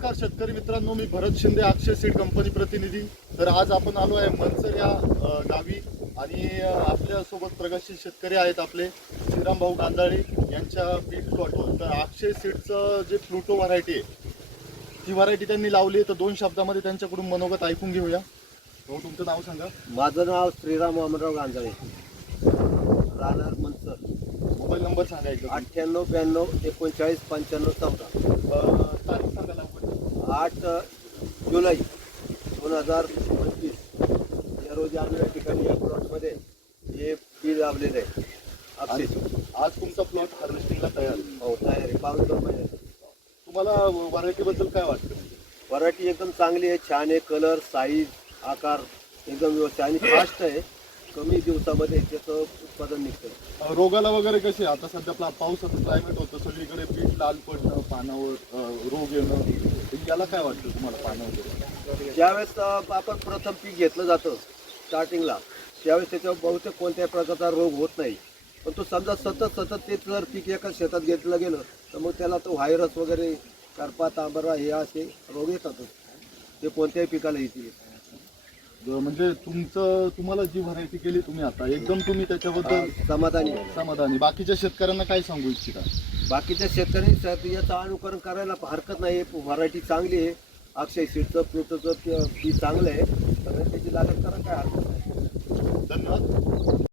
नमस्कार शेतकरी मित्रांनो, मी भरत शिंदे, अक्षय सीड कंपनी प्रतिनिधी. तर आज आपण आलो आहे मनसर या गावी आणि आपल्यासोबत प्रगतशील शेतकरी आहेत आपले श्रीराम भाऊ गांधाळे यांच्या पीक प्लॉटवर. तर अक्षय सीडचं जे प्लुटो व्हरायटी आहे ती व्हरायटी त्यांनी लावली आहे. तर 2 शब्दामध्ये त्यांच्याकडून मनोगत ऐकून घेऊया. भाऊ, तुमचं नाव सांगा. माझं नाव श्रीराम वामनराव गांधाळे, राहणार मनसर. मोबाईल नंबर सांगायचं. 98 92 39 95 14. तारीख सांगा लवकर. 8 जुलै 2025 या रोजी आम्ही या ठिकाणी या प्लॉटमध्ये हे बी लावलेलं आहे. आणि आज तुमचा प्लॉट हार्वेस्टिंगला तयार आहे. हो, तयारी पाऊस 2 महिने. तुम्हाला व्हरायटीबद्दल काय वाटतं? व्हरायटी एकदम चांगली आहे, छान आहे. कलर, साईज, आकार एकदम व्यवस्थित आणि फास्ट आहे. कमी दिवसामध्ये त्याचं उत्पादन निघतं. रोगाला वगैरे कसे? आता सध्या पावसाचं क्लायमेट होतं, सगळीकडे पीठ लाल पडणं, पानावर रोग येणं, याला काय वाटतं तुम्हाला? पानं वगैरे ज्यावेळेस आपण प्रथम पीक घेतलं जातं स्टार्टिंगला, त्यावेळेस त्याच्यावर बहुतेक कोणत्याही प्रकारचा रोग होत नाही. पण तो समजा सतत ते जर पीक एका शेतात घेतलं गेलं तर मग त्याला तो व्हायरस वगैरे, करपा, तांबरा हे असे रोग येतातच. ते कोणत्याही पिकाला येतील. म्हणजे तुम्हाला जी व्हरायटी केली तुम्ही आता, एकदम तुम्ही त्याच्याबद्दल समाधानी. बाकीच्या शेतकऱ्यांना काय सांगू इच्छिता? बाकीच्या शेतकऱ्यांनी याचं अनुकरण करायला हरकत नाही. व्हरायटी चांगली आहे. अक्षय सीडचं, प्लुटोचं बी चांगलं आहे. तर त्याची लागण करायला काय हरकत नाही. धन्यवाद.